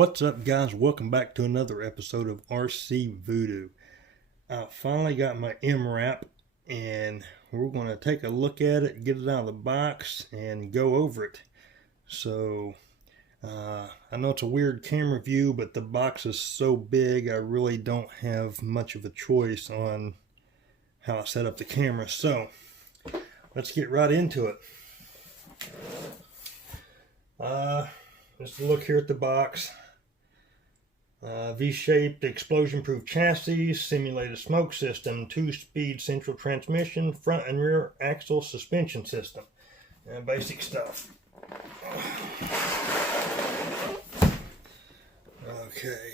What's up, guys? Welcome back to another episode of RC Voodoo. I finally got my MRAP and we're going to take a look at it, get it out of the box, and go over it. So, I know it's a weird camera view, but the box is so big I really don't have much of a choice on how I set up the camera. So, let's get right into it. Just look here at the box. V-shaped explosion-proof chassis, simulated smoke system, 2-speed central transmission, front and rear axle suspension system. Basic stuff. Okay.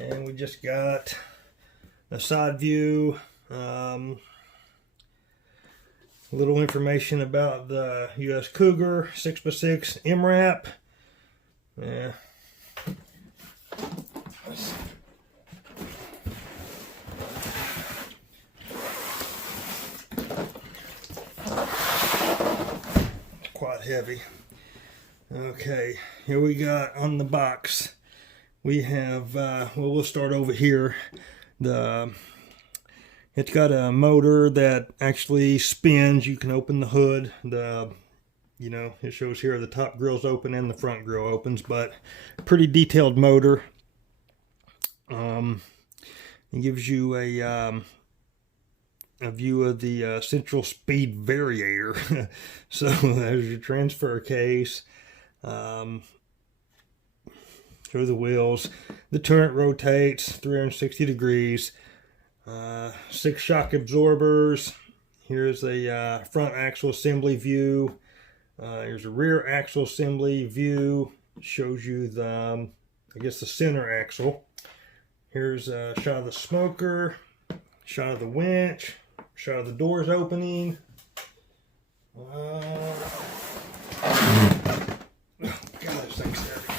And we just got a side view. Little information about the US Cougar 6x6 MRAP. Yeah. Quite heavy. Okay, here we got on the box. We have, we'll start over here. It's got a motor that actually spins. You can open the hood. It shows here the top grill's open and the front grill opens, but pretty detailed motor. It gives you a view of the central speed variator. So there's your transfer case. Show the wheels. The turret rotates 360 degrees. 6 shock absorbers. Here's a front axle assembly view. Here's a rear axle assembly view. Shows you the, the center axle. Here's a shot of the smoker, shot of the winch, shot of the doors opening. God, this thing's heavy.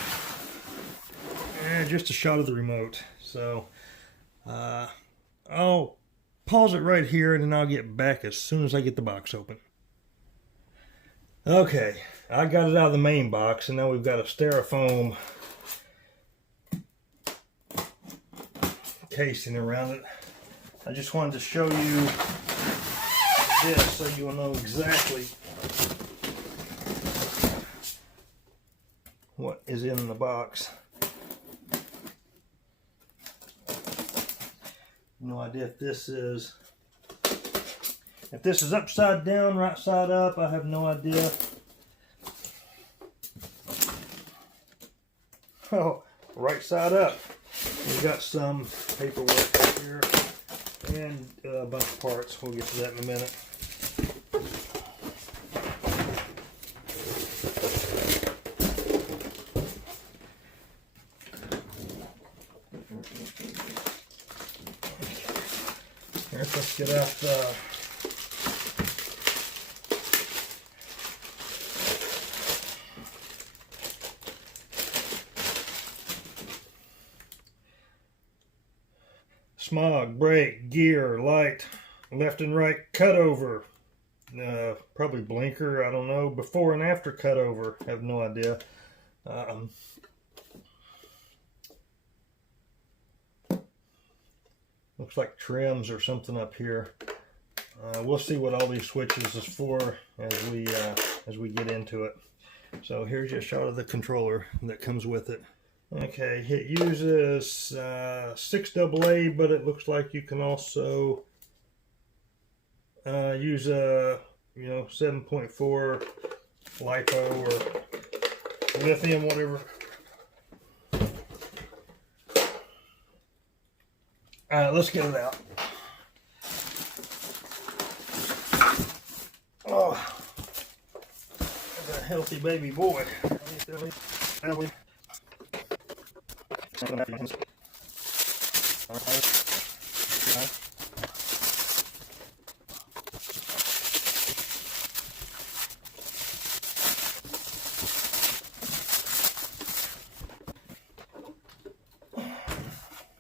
And just a shot of the remote. So, I'll pause it right here and then I'll get back as soon as I get the box open. Okay, I got it out of the main box and now we've got a styrofoam casing around it. I just wanted to show you this so you'll know exactly what is in the box. No idea if this is upside down, right side up. I have no idea. Oh, right side up. We've got some paperwork here and a bunch of parts. We'll get to that in a minute. Let's get out the smog, brake, gear, light, left and right cutover, probably blinker, I don't know, before and after cutover, have no idea. Looks like trims or something up here. We'll see what all these switches is for as we get into it. So here's your shot of the controller that comes with it. Okay, it uses 6AA, but it looks like you can also use a 7.4 LiPo or lithium, whatever. All right, let's get it out. Oh, that's a healthy baby boy.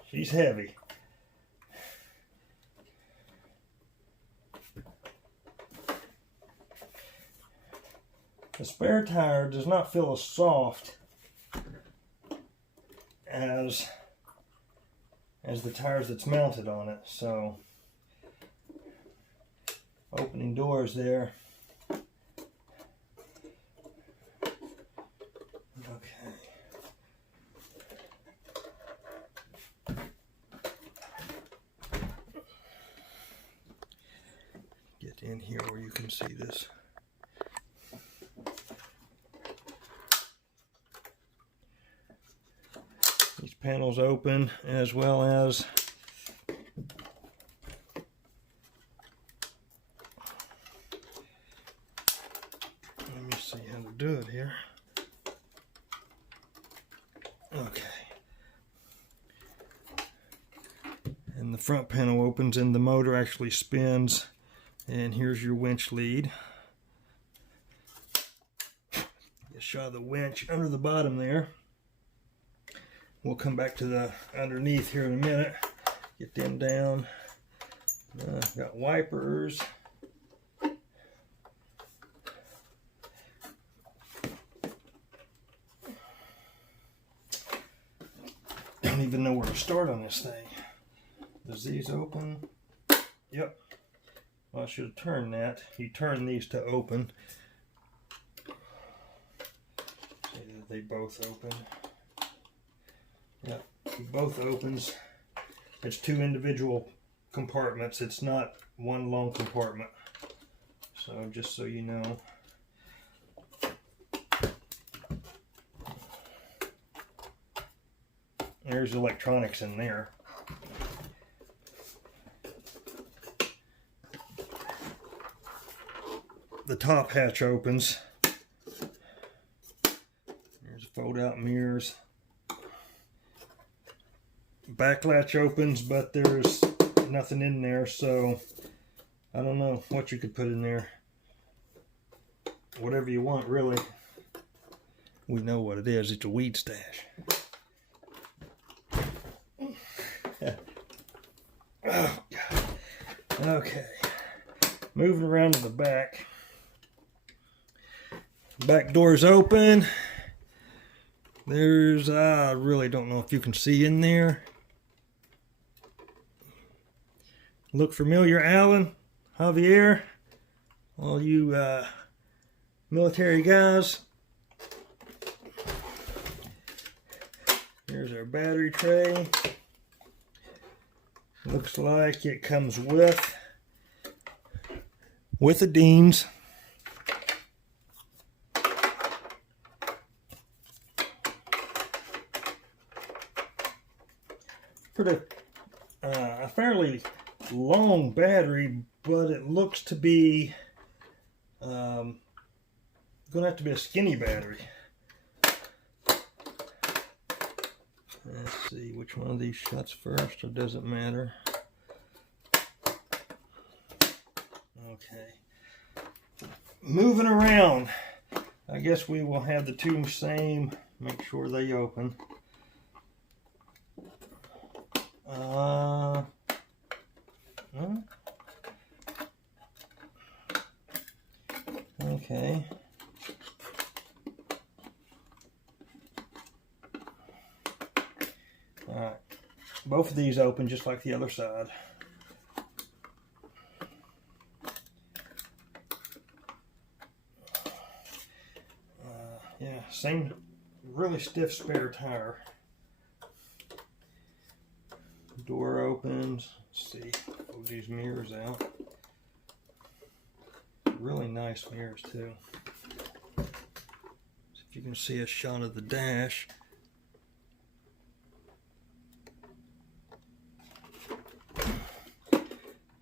She's heavy. The spare tire does not feel as soft as the tires that's mounted on it. So opening doors there. Okay. Get in here where you can see this. These panels open, as well as let me see how to do it here. Okay. And the front panel opens and the motor actually spins. And here's your winch lead. Get a shot of the winch under the bottom there. We'll come back to the underneath here in a minute. Get them down. Got wipers. Don't even know where to start on this thing. Does these open? Yep. Well, I should have turned that. You turn these to open. See that they both open. Yep, both opens. It's two individual compartments. It's not one long compartment. So just so you know. There's electronics in there. The top hatch opens. There's fold-out mirrors. Back latch opens, but there's nothing in there, so I don't know what you could put in there. Whatever you want, really. We know what it is. It's a weed stash. Oh, God. Okay. Moving around to the back. Back door's open. There's, I really don't know if you can see in there. Look familiar, Alan, Javier, all you military guys. Here's our battery tray. Looks like it comes with the Deans. A fairly long battery, but it looks to be going to have to be a skinny battery. Let's see which one of these shuts first, or does it matter? Okay. Moving around. I guess we will have the two same. Make sure they open. Okay. Alright. Both of these open just like the other side. Yeah, same really stiff spare tire. Door opens. Let's see. Pull these mirrors out. Really nice mirrors too. So if you can see a shot of the dash.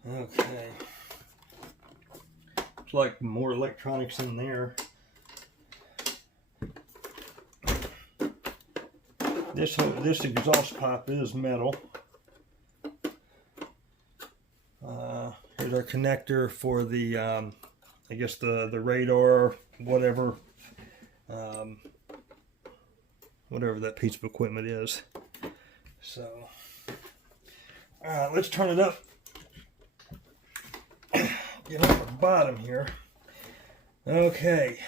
Okay. Looks like more electronics in there. This exhaust pipe is metal. Here's our connector for the, I guess the radar, whatever that piece of equipment is. So, let's turn it up. Get on the bottom here. Okay.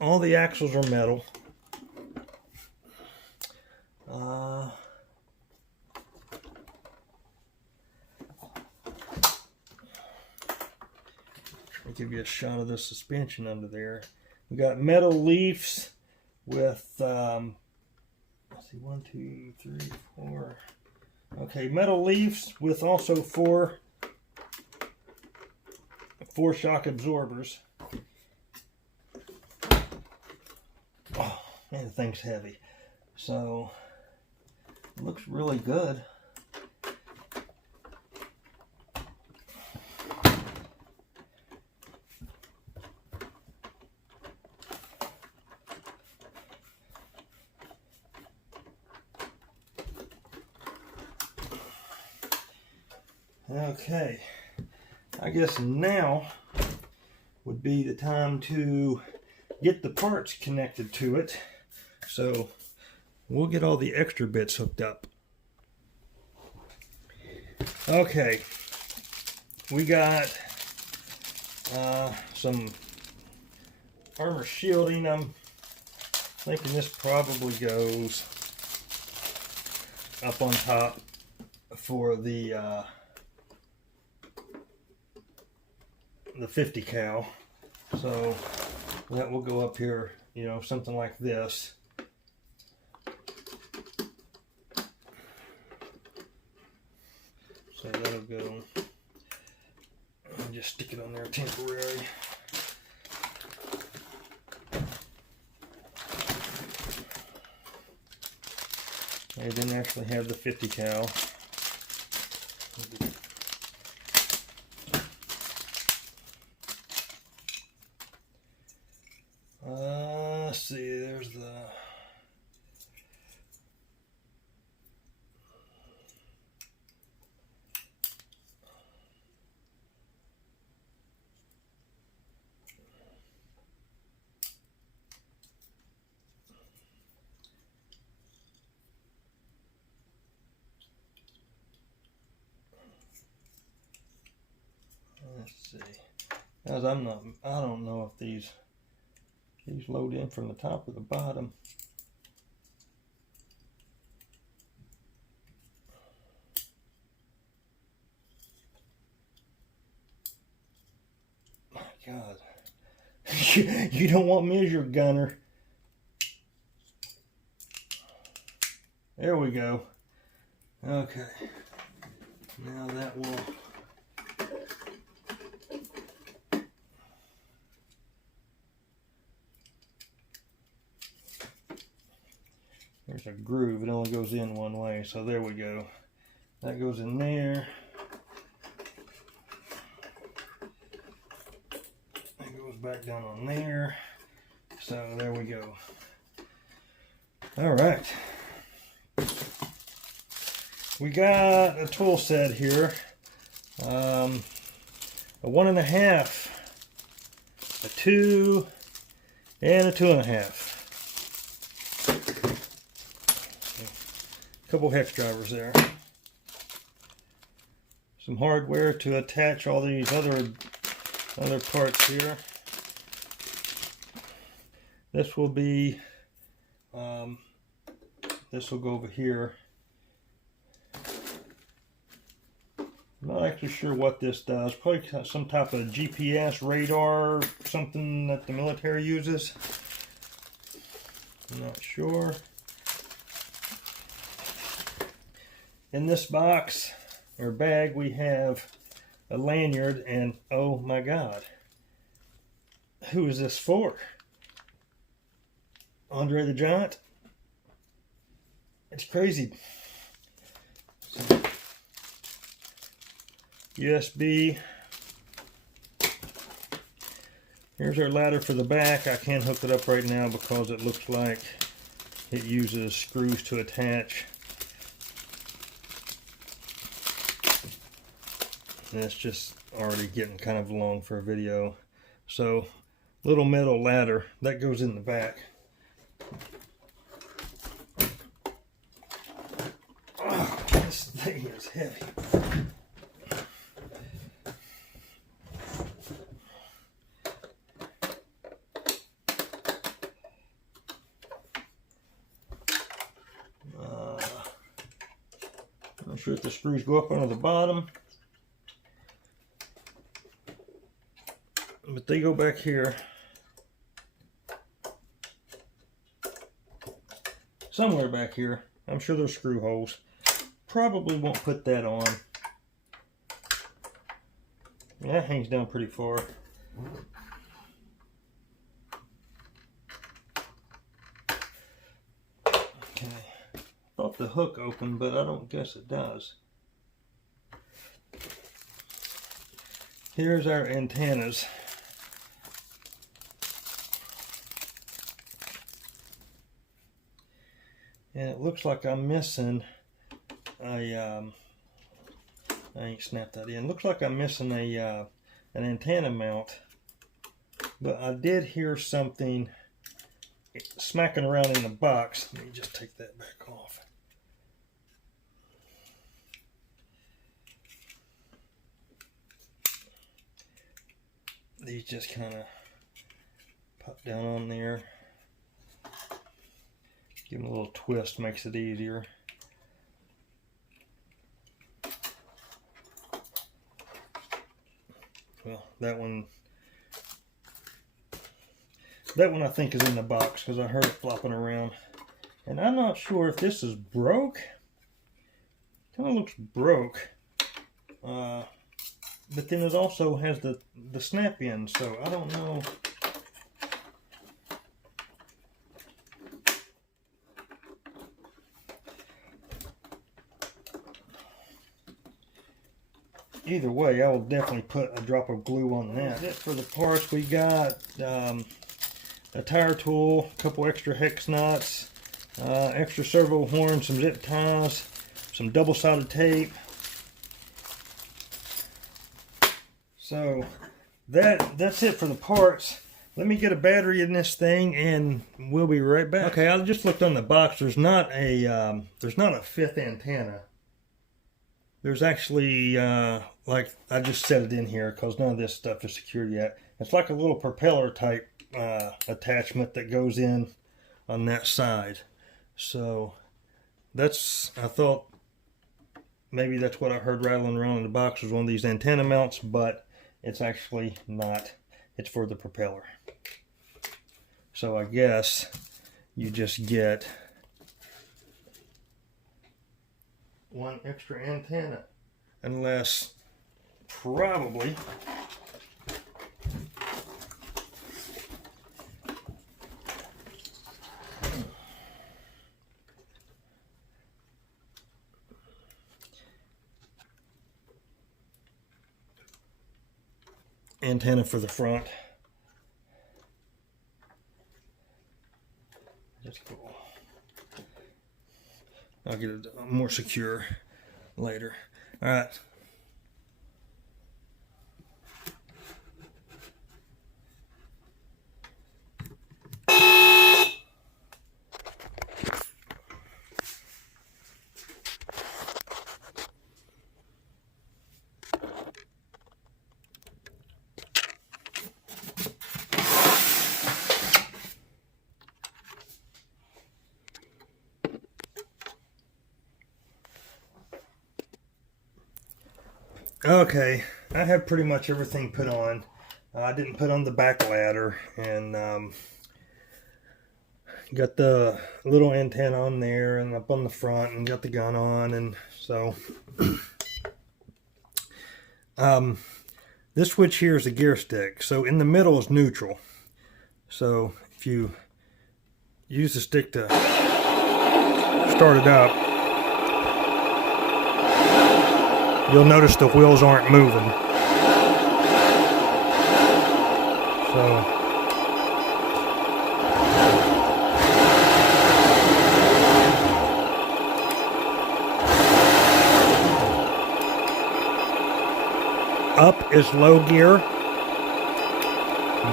All the axles are metal. give you a shot of the suspension under there. We got metal leaves with, let's see, 1, 2, 3, 4. Okay, metal leaves with also four shock absorbers. Oh, man, the thing's heavy. So, it looks really good. Okay, I guess now would be the time to get the parts connected to it. So we'll get all the extra bits hooked up. Okay, we got some armor shielding. I'm thinking this probably goes up on top for the 50 cal. So that will go up here, you know, something like this. So that'll go, I'll just stick it on there temporary. I didn't actually have the 50 cal. Let's see, there's the let's see. As I don't know if these load in from the top or the bottom. My God. You don't want me as your gunner. There we go. Okay. Now that will... There's a groove, it only goes in one way, so there we go. That goes in there. It goes back down on there. So there we go. Alright. We got a tool set here. A 1.5, a 2, and a 2.5. Couple hex drivers there. Some hardware to attach all these other parts here. This will be this will go over here. I'm not actually sure what this does. Probably some type of GPS radar, something that the military uses. I'm not sure. In this box or bag we have a lanyard, and oh my God, who is this for? Andre the Giant? It's crazy. So, USB. Here's our ladder for the back. I can't hook it up right now because it looks like it uses screws to attach. And it's just already getting kind of long for a video. So, little metal ladder that goes in the back. Oh, this thing is heavy. I'm not sure if the screws go up onto the bottom. but they go back here. Somewhere back here. I'm sure there's screw holes. Probably won't put that on. Yeah, that hangs down pretty far. Okay. Thought the hook opened, but I don't guess it does. Here's our antennas. And it looks like I'm missing a, I ain't snapped that in. Looks like I'm missing a an antenna mount. But I did hear something smacking around in the box. Let me just take that back off. These just kind of pop down on there. Give them a little twist, makes it easier. Well, that one I think is in the box because I heard it flopping around. And I'm not sure if this is broke. Kind of looks broke. But then it also has the snap in, so I don't know. Either way, I will definitely put a drop of glue on that. That's it for the parts. We got a tire tool, a couple extra hex nuts, extra servo horn, some zip ties, some double-sided tape. So that's it for the parts. Let me get a battery in this thing and we'll be right back. Okay, I just looked on the box. There's not a fifth antenna. There's actually, like I just set it in here because none of this stuff is secured yet. It's like a little propeller type attachment that goes in on that side. So I thought maybe that's what I heard rattling around in the box was one of these antenna mounts, but it's actually not. It's for the propeller. So I guess you just get one extra antenna, unless probably antenna for the front. That's cool. I'll get it more secure later. All right. Okay, I have pretty much everything put on. I didn't put on the back ladder, and got the little antenna on there and up on the front, and got the gun on, and so this switch here is a gear stick. So in the middle is neutral. So if you use the stick to start it up, you'll notice the wheels aren't moving. So up is low gear,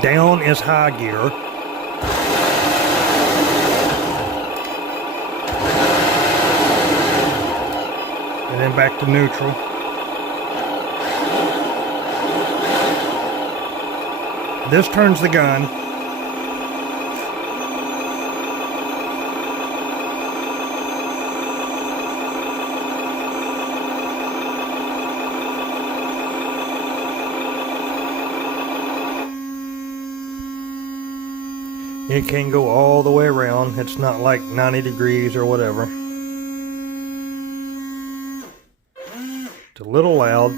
down is high gear. And then back to neutral. This turns the gun. it can go all the way around. It's not like 90 degrees or whatever. It's a little loud.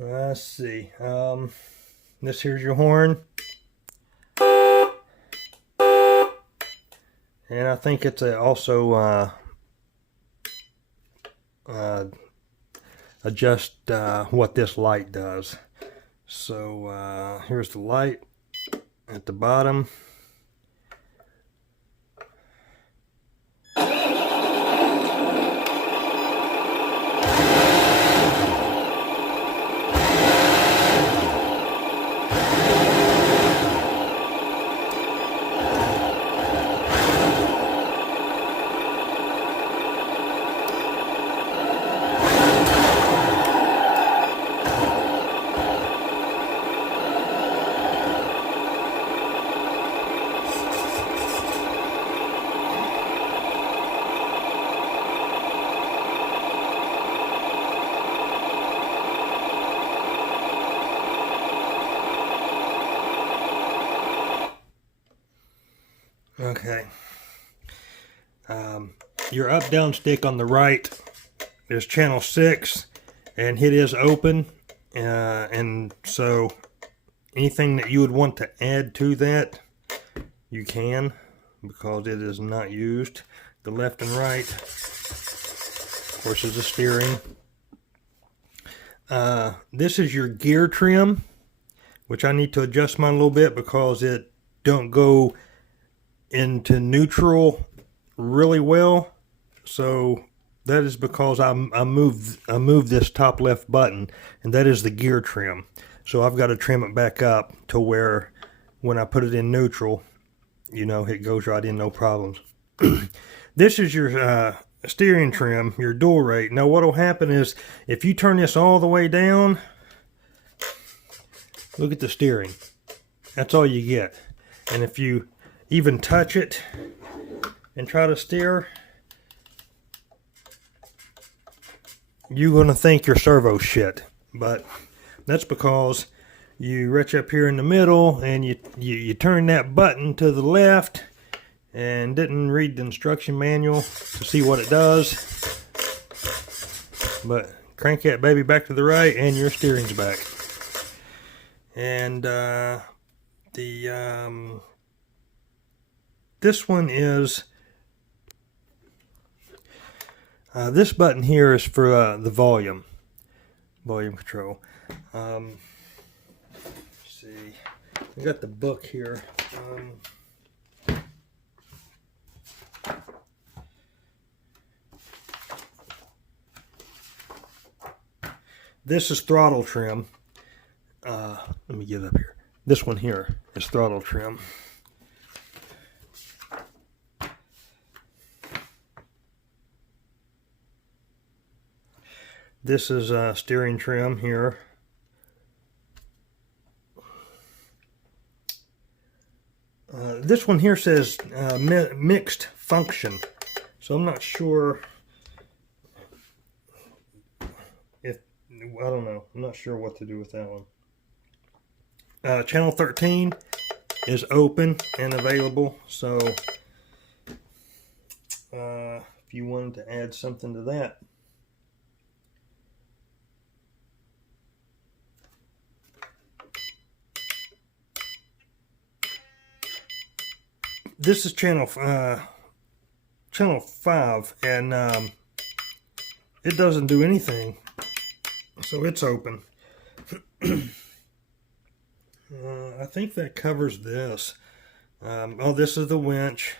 Let's see. This here's your horn. And I think it's also adjust what this light does. So here's the light at the bottom. Okay. Your up-down stick on the right is channel 6, and it is open. And so anything that you would want to add to that, you can, because it is not used. The left and right, of course, is the steering. This is your gear trim, which I need to adjust mine a little bit because it don't go into neutral really well. So that is because I moved this top left button, and that is the gear trim. So I've got to trim it back up to where when I put it in neutral, you know, it goes right in, no problems. This is your steering trim, your dual rate. Now what will happen is if you turn this all the way down, look at the steering. That's all you get. And if you even touch it and try to steer, you're going to think your servo's shit. But that's because you reach up here in the middle and you turn that button to the left and didn't read the instruction manual to see what it does. But crank that baby back to the right and your steering's back. And this one is, this button here is for the volume control. Let's see, I got the book here. This is throttle trim. Let me get up here. This one here is throttle trim. This is steering trim here. This one here says mixed function, so I'm not sure if, I don't know, I'm not sure what to do with that one. Channel 13 is open and available, so if you wanted to add something to that. This is channel 5, and it doesn't do anything, so it's open. I think that covers this. Oh, this is the winch.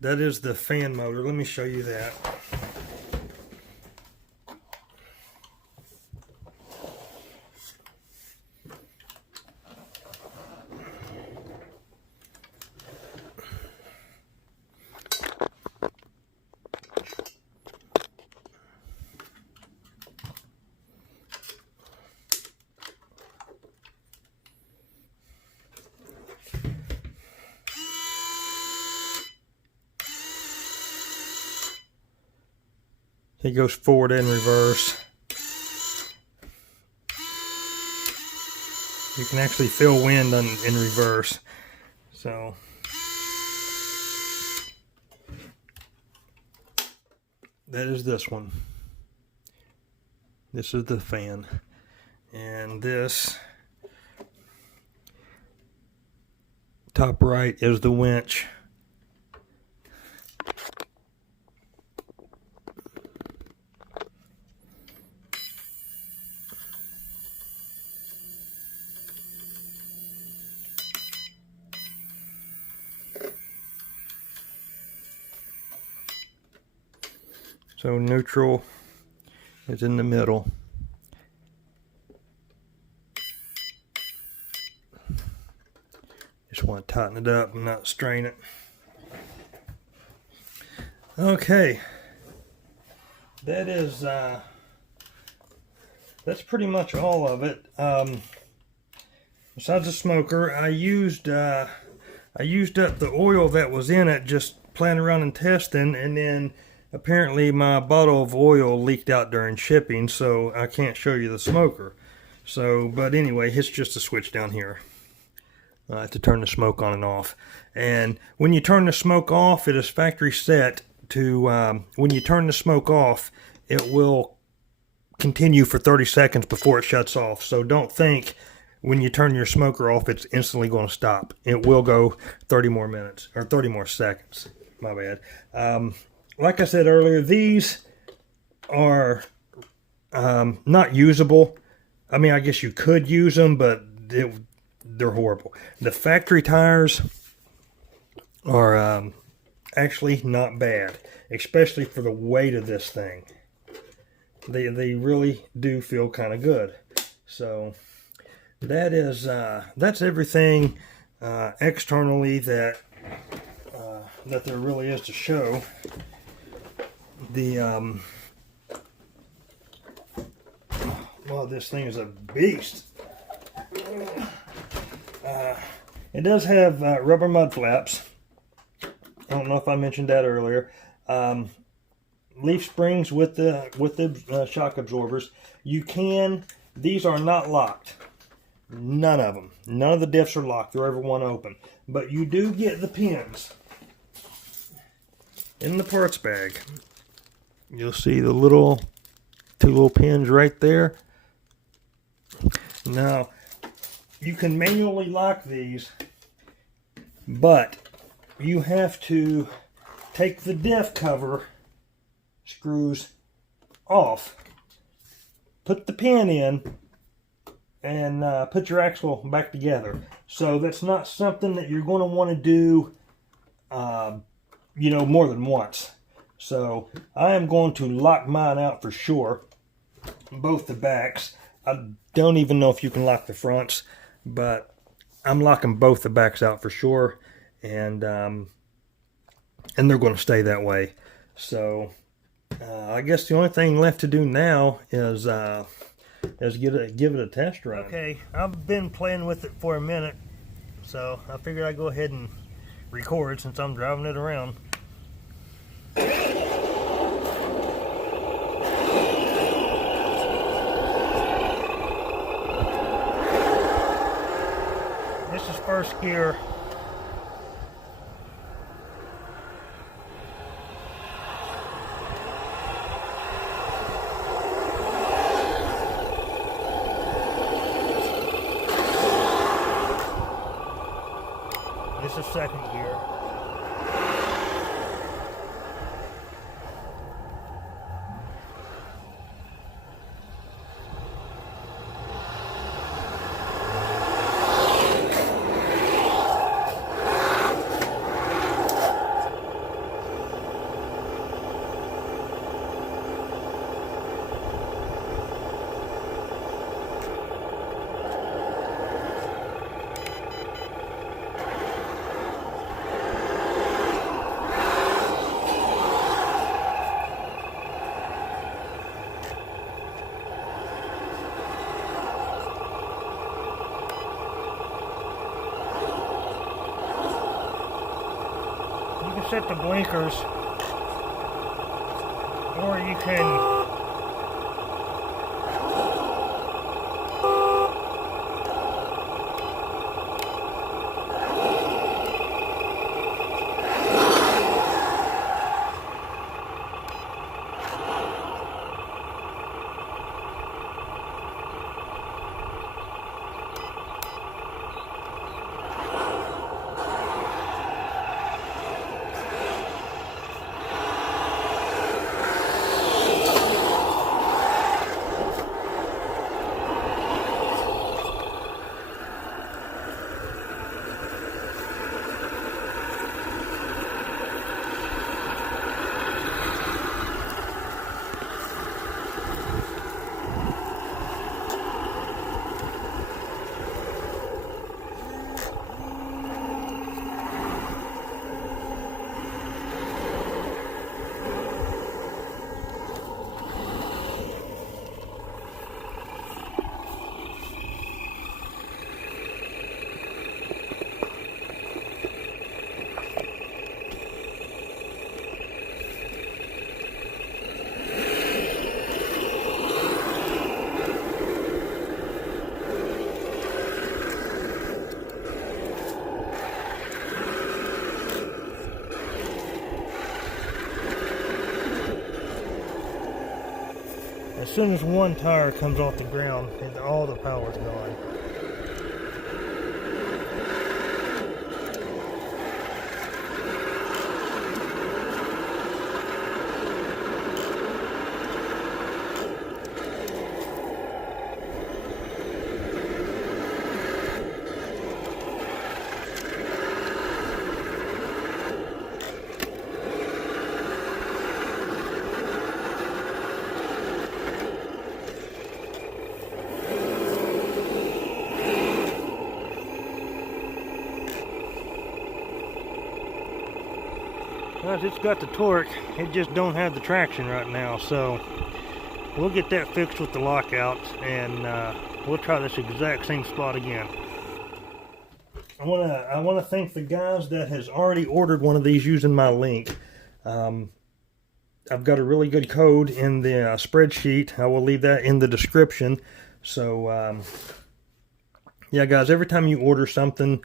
That is the fan motor. Let me show you that. It goes forward and reverse. You can actually feel wind in reverse. So that is this one. This is the fan. And this top right is the winch. So neutral is in the middle. Just want to tighten it up and not strain it. Okay, that is that's pretty much all of it. Besides the smoker, I used up the oil that was in it just playing around and testing, and then apparently my bottle of oil leaked out during shipping, so I can't show you the smoker. So, but anyway, it's just a switch down here to turn the smoke on and off. And when you turn the smoke off, it is factory set to, when you turn the smoke off, it will continue for 30 seconds before it shuts off. So don't think when you turn your smoker off, it's instantly going to stop. It will go 30 more minutes, or 30 more seconds. My bad. Like I said earlier, these are not usable. I mean, I guess you could use them, but they're horrible. The factory tires are actually not bad, especially for the weight of this thing. They really do feel kind of good. So that is that's everything externally that there really is to show. The well, this thing is a beast. It does have rubber mud flaps. I don't know if I mentioned that earlier. Leaf springs with the shock absorbers. These are not locked. None of them. None of the diffs are locked. They're every one open. But you do get the pins in the parts bag. You'll see the two little pins right there. Now, you can manually lock these, but you have to take the diff cover screws off, put the pin in, and put your axle back together. So that's not something that you're going to want to do, more than once. So I am going to lock mine out for sure, both the backs. I don't even know if you can lock the fronts, but I'm locking both the backs out for sure, and they're going to stay that way. So I guess the only thing left to do now is give it a test run. Okay, I've been playing with it for a minute, so I figured I'd go ahead and record since I'm driving it around. This is first gear. This is second gear. Set the blinkers, or you can as soon as one tire comes off the ground, all the power's gone. Guys, it's got the torque, it just don't have the traction right now, so we'll get that fixed with the lockout, and we'll try this exact same spot again. I want to thank the guys that has already ordered one of these using my link. I've got a really good code in the spreadsheet. I will leave that in the description. So yeah, guys, every time you order something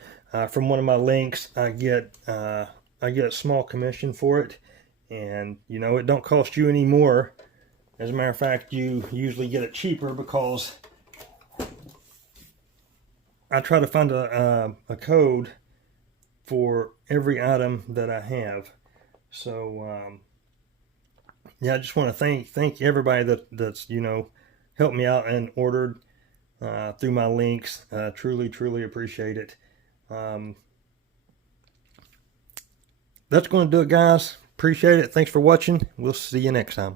from one of my links, I get a small commission for it, and you know, it don't cost you any more. As a matter of fact, you usually get it cheaper because I try to find a code for every item that I have. So yeah, I just want to thank everybody that's you know, helped me out and ordered through my links. Truly appreciate it. That's going to do it, guys. Appreciate it. Thanks for watching. We'll see you next time.